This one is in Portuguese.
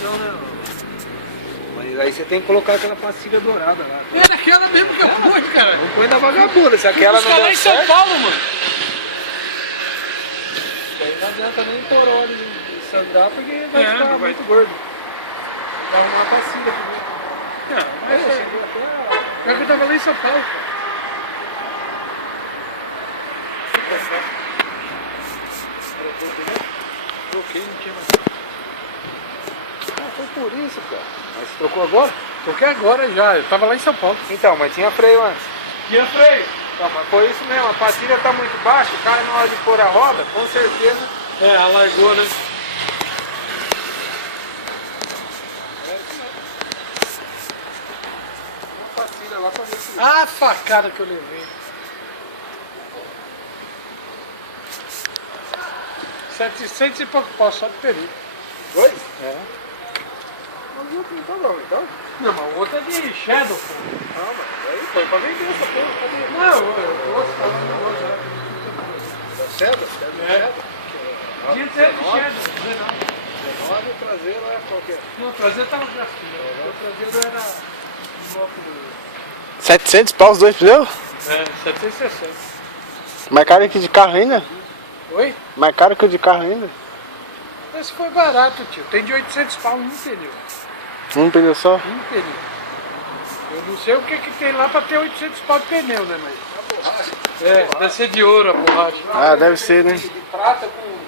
razão, né? Mas aí você tem que colocar aquela pastilha dourada lá. É aquela mesmo que eu fui, cara. Não põe na vagabunda, se aquela não lá der em São certo, Paulo, mano. aí não adianta nem pôr óleo de sangrar porque vai É, ficar não vai- muito gordo. Vai arrumar a pastilha primeiro. Não, mas Eu é. cheguei até É que eu tava lá em São Paulo, cara. Troquei, não tinha mais. Ah, foi por isso, cara. Mas você trocou agora? Troquei agora já, eu tava lá em São Paulo. Então, mas tinha freio antes. Tinha freio. Então, mas foi isso mesmo, a pastilha tá muito baixa, o cara na hora de pôr a roda, com certeza. É, alargou, né? Uma pastilha lá pra ver se. Ah, a facada que eu levei. 700 e pouco pau só de perigo. Dois? É. Mas o outro não tá não, então? Não, mas o outro é de Shadow, pô. Ah, mas aí foi pra vender essa porra, cadê? Não, o outro tá lá no outro. Da Cedra? É. 500 é de Shadow, 19, o traseiro é qualquer. não. Não, o traseiro tava gastando. O traseiro era um bloco do... 700 pau os dois pneus? É, 760. Mais caro que de carro ainda? Oi? Mais caro que o de carro ainda? Esse foi barato, tio. Tem de 800 pau um pneu. Um pneu só? Um pneu. Eu não sei o que que tem lá pra ter 800 pau de pneu, né, mas... A borracha. É, deve ser de ouro a borracha. Ah, deve ser, né? De prata com